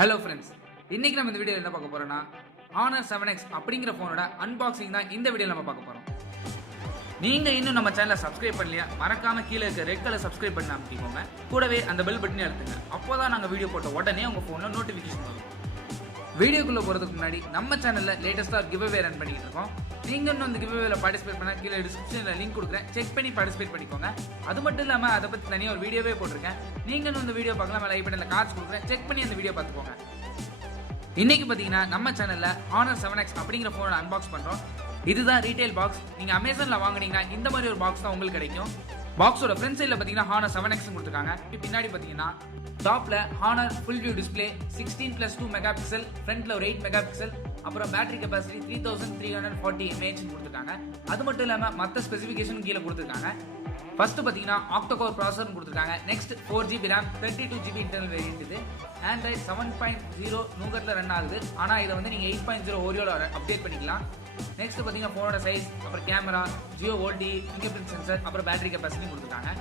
Hello friends, இன்னைக்கு நம்ம இந்த வீடியோ என்ன பார்க்க போறோம்னா Honor 7X அப்படிங்கிற போனோட அன்பாக்சிங் தான் இந்த வீடியோ நம்ம பார்க்க போறோம். நீங்க இன்னும் நம்ம சேனலை சப்ஸ்கிரைப் பண்ணலையா? மறக்காம கீழே இருக்க ரெட் கலர் சப்ஸ்கிரைப் பண்ணி அமைக்கிக்கோங்க. கூடவே அந்த பெல் பட்டனையும் அழுத்துங்க. அப்போதான் நாங்கள் வீடியோ போட்ட உடனே உங்க போன்ல நோட்டிஃபிகேஷன் வரும். வீடியோக்குள்ள போறதுக்கு முன்னாடி நம்ம சேனல்ல லேட்டஸ்டா கிவ்அவே ரன் பண்ணிட்டு இருக்கோம். நீங்க இன்னும் அந்த கிவ்அவேல பார்ட்டிசிபேட் பண்ணா கீழே டிஸ்கிரிப்ஷன்ல லிங்க் கொடுக்குறேன், செக் பண்ணி பார்ட்டிசிபேட் பண்ணிக்கோங்க. அது மட்டும் இல்லாம அதை பத்தி தனியாக ஒரு வீடியோவே போட்டிருக்கேன். நீங்க இன்னும் இந்த வீடியோ பார்க்கலாம், லைக் பட்டன்ல கார்ட்ஸ் கொடுக்குறேன், செக் பண்ணி அந்த வீடியோ பார்த்துக்கோங்க. இன்னைக்கு பார்த்தீங்கன்னா நம்ம சேனல்ல Honor 7X அப்படிங்கிற போனோட அன்பாக்ஸ் பண்றோம். இதுதான் ரீட்டைல் பாக்ஸ். நீங்க அமேசான்ல வாங்குனீங்கன்னா இந்த மாதிரி ஒரு பாக்ஸ் தான் உங்களுக்கு கிடைக்கும். பாக்ஸோட ஃப்ரண்ட் சைடில் பார்த்தீங்கன்னா Honor 7X கொடுத்துருக்காங்க. பின்னாடி பார்த்தீங்கன்னா டாப்ல Honor full view display 16+2 mega pixel, ஃப்ரண்ட்ல ஒரு 8 மெகா பிக்சல், அப்புறம் பேட்டரி கெபாசிட்டி 3340 mAh கொடுத்துருக்காங்க. அது மட்டும் இல்லாம மற்ற ஸ்பெசிஃபிகேஷன் கீழே கொடுத்துருக்காங்க. ஃபர்ஸ்ட் பார்த்தீங்கன்னா ஆக்டோகோர் ப்ராசஸர் கொடுத்துருக்காங்க. Next 4GB RAM 32GB internal variant. இது ஆண்ட்ராய்ட் 7.0 நூகட்ல ரன் ஆகுது. ஆனால் இதை வந்து நீங்கள் 8.0 ஓரியோல அப்டேட் பண்ணிக்கலாம். நெக்ஸ்ட் பார்த்தீங்கன்னா ஃபோனோட சைஸ், அப்புறம் camera, Jio VoLTE, finger print sensor, அப்புறம் பேட்டரி கெபாசிட்டி கொடுத்துருக்காங்க.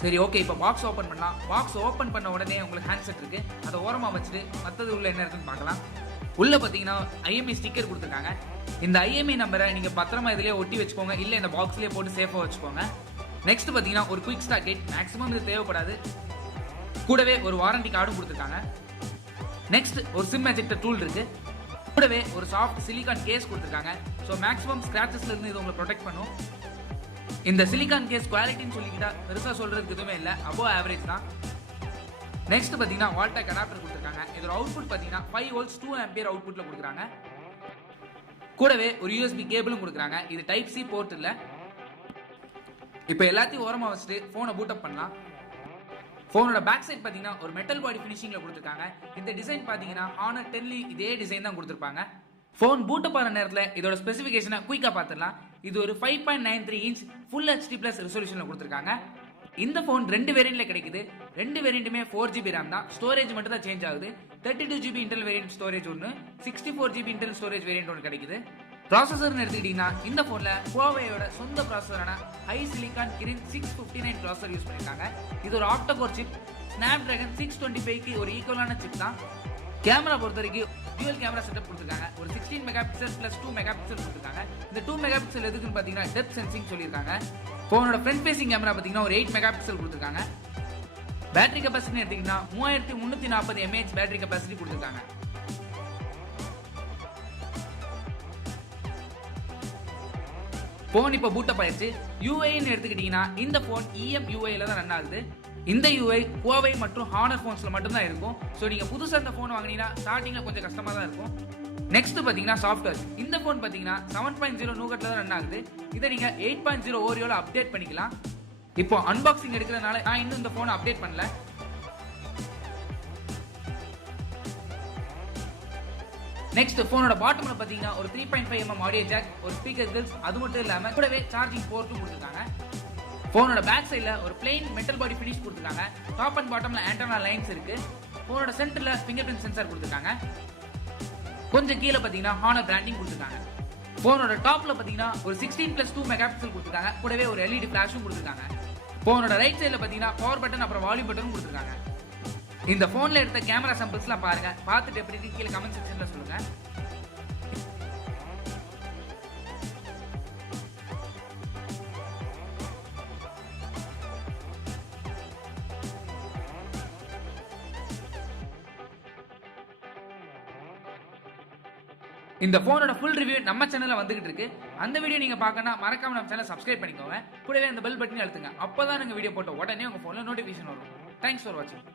சரி, ஓகே, இப்போ பாக்ஸ் ஓப்பன் பண்ணலாம். பாக்ஸ் ஓப்பன் பண்ண உடனே உங்களுக்கு ஹேண்ட்செட் இருக்கு, அதை ஓரமாக வச்சுட்டு மற்றது உள்ள என்ன இருக்குன்னு பார்க்கலாம். உள்ள பார்த்தீங்கன்னா IMEI ஸ்டிக்கர் கொடுத்துருக்காங்க. இந்த IMEI நம்பரை நீங்கள் பத்திரமா இதிலேயே ஒட்டி வச்சுக்கோங்க, இல்லை இந்த பாக்ஸ்லேயே போட்டு சேஃபாக வச்சுக்கோங்க. நெக்ஸ்ட் பார்த்தீங்கன்னா ஒரு குயிக் ஸ்டார்ட் கேட், மேக்ஸிமம் இது தேவைப்படாது. கூடவே ஒரு வாரண்டி கார்டும் கொடுத்துருக்காங்க. நெக்ஸ்ட் ஒரு சிம் எஜெக்டர் டூல் இருக்கு. கூடவே ஒரு சாஃப்ட் சிலிகான் கேஸ் கொடுத்துருக்காங்க. ஸோ மேக்ஸிமம் ஸ்கிராச்சஸ்ல இருந்து இது உங்களை ப்ரொடெக்ட் பண்ணும். இந்த சிலிகான் கேஸ் குவாலிட்டின்னு சொல்லிக்கிட்டா பெருசாக சொல்றதுக்கு எதுவுமே இல்லை, அபோவ் ஆவரேஜ் தான். நெக்ஸ்ட் பார்த்தீங்கன்னா வால்டேக் அடாப்டர் கொடுத்துருக்காங்க. இதோட அவுட்புட் பார்த்தீங்கன்னா 5 volts 2 ampere அவுட்புட்ல கொடுக்குறாங்க. கூடவே ஒரு USB கேபிளும் கொடுக்குறாங்க. இது டைப் C போர்ட் இல்லை. இப்போ எல்லாத்தையும் ஓரமாக வச்சுட்டு ஃபோனை பூட் அப் பண்ணலாம். ஃபோனோட பேக் சைட் பார்த்தீங்கன்னா ஒரு மெட்டல் பாடி ஃபினிஷிங்கில் கொடுத்துருக்காங்க. இந்த டிசைன் பார்த்தீங்கன்னா Honor 10 இதே டிசைன் தான் கொடுத்துருப்பாங்க. ஃபோன் பூட் அப் ஆன நேரத்தில் இதோட ஸ்பெசிஃபிகேஷனை குயிக்காக பார்த்துடலாம். இது ஒரு 5.93 inch ஃபுல் HD+ ரெசல்யூஷனில் கொடுத்துருக்காங்க. இந்த ஃபோன் ரெண்டு வேரியண்ட்ல கிடைக்குது. ரெண்டு வேரியண்ட்டுமே 4GB RAM தான். ஸ்டோரேஜ் மட்டும் தான் சேஞ்ச் ஆகுது. 32GB இன்டர்னல் வேரியன்ட் ஸ்டோரேஜ் ஒன்று, 64GB இன்டர்னல் ஸ்டோரேஜ் வேரியன்ட் ஒன்று கிடைக்குது. ப்ராசஸர்னு எடுத்துக்கிட்டீங்கன்னா இந்த ஃபோனில் Huaweiயோட சொந்த ப்ராசஸரான HiSilicon Kirin 659 ப்ராசஸர் யூஸ் பண்ணியிருக்காங்க. இது ஒரு ஆக்டோகோர் சிப். Snapdragon 625க்கு ஒரு ஈக்குவலான சிப் தான். கேமரா பொறுத்த வரைக்கும் டியூவல் கேமரா செட்டப் கொடுத்துருக்காங்க. ஒரு 16 மெகா பிக்சல் + 2 மெகா பிக்சல் கொடுத்துருக்காங்க. இந்த 2 மெகா பிக்சல் எதுக்குன்னு பார்த்தீங்கன்னா டெப்த் சென்சிங் சொல்லியிருக்காங்க. ஃபோனோட ஃப்ரண்ட் ஃபேசிங் கேமரா பார்த்தீங்கன்னா ஒரு 8 மெகா பிக்சல் கொடுத்துருக்காங்க. பேட்டரி கெபாசிட்டி எடுத்தீங்கன்னா 3340 mAh பேட்டரி கெபாசிட்டி கொடுத்துருக்காங்க. ஃபோன் இப்போ பூட் அப் ஆயிடுச்சு. UIன்னு எடுத்துக்கிட்டீங்கன்னா இந்த ஃபோன் EMUIல தான் ரன் ஆகுது. இந்த UI Huawei மற்றும் Honor ஃபோன்ஸ்ல மட்டும் தான் இருக்கும். ஸோ நீங்க புதுசாக இந்த ஃபோன் வாங்கினீங்கன்னா ஸ்டார்டிங்ல கொஞ்சம் கஷ்டமா தான் இருக்கும். நெக்ஸ்ட் பார்த்தீங்கன்னா சாஃப்ட்வேர். இந்த ஃபோன் பார்த்தீங்கன்னா 7.0 நூகட்ல தான் ரன் ஆகுது. இதை நீங்க 8.0 ஓரியோல அப்டேட் பண்ணிக்கலாம். இப்போ அன்பாக்சிங் எடுக்கிறதுனால நான் இன்னும் இந்த ஃபோனை அப்டேட் பண்ணல. நெக்ஸ்ட் ஃபோனோட பாட்டம்ல பார்த்தீங்கன்னா ஒரு 3.5mm ஆடியோ ஜாக், ஒரு ஸ்பீக்கர் கிரில்ஸ், அது மட்டும் இல்லாம கூடவே சார்ஜிங் போர்ட்டும் கொடுத்துருக்காங்க. ஃபோனோட பேக் சைடில் ஒரு பிளெயின் மெட்டல் பாடி ஃபினிஷ் கொடுத்துருக்காங்க. டாப் அண்ட் பாட்டம்ல ஆண்டனா லைன்ஸ் இருக்கு. ஃபோனோட சென்டர்ல ஃபிங்கர் பிரிண்ட் சென்சார் கொடுத்துருக்காங்க. கொஞ்சம் கீழே பார்த்தீங்கன்னா Honor பிராண்டிங் கொடுத்துருக்காங்க. ஃபோனோட டாப்ல பார்த்தீங்கன்னா ஒரு 16+2 மெகா பிக்சல் கொடுத்துருக்காங்க. கூடவே ஒரு LED ஃபிளாஷும் கொடுத்துருக்காங்க. ஃபோனோட ரைட் சைடில் பார்த்தீங்கன்னா பவர் பட்டன் அப்புறம் வால்யூம் பட்டனும் கொடுத்துருக்காங்க. இந்த ஃபோன்ல எடுத்த கேமரா சாம்பிள்ஸ்லாம் பாருங்க. பார்த்துட்டு எப்படி இருக்கு கீழே கமெண்ட் செக்ஷன்ல சொல்லுங்க. இந்த ஃபோனோட ஃபுல் ரிவ்யூ நம்ம சேனல்ல வந்துகிட்டு இருக்கு. அந்த வீடியோ நீங்க பார்க்கணும்னா மறக்காம நம்ம சேனலை சப்ஸ்கிரைப் பண்ணிக்கோங்க. கூடவே அந்த பெல் பட்டனை அழுத்துங்க. அப்பதான் நாங்க வீடியோ போட்ட உடனே உங்க ஃபோன்ல நோட்டிஃபிகேஷன் வரும். தேங்க்ஸ் ஃபார் வாட்சிங்.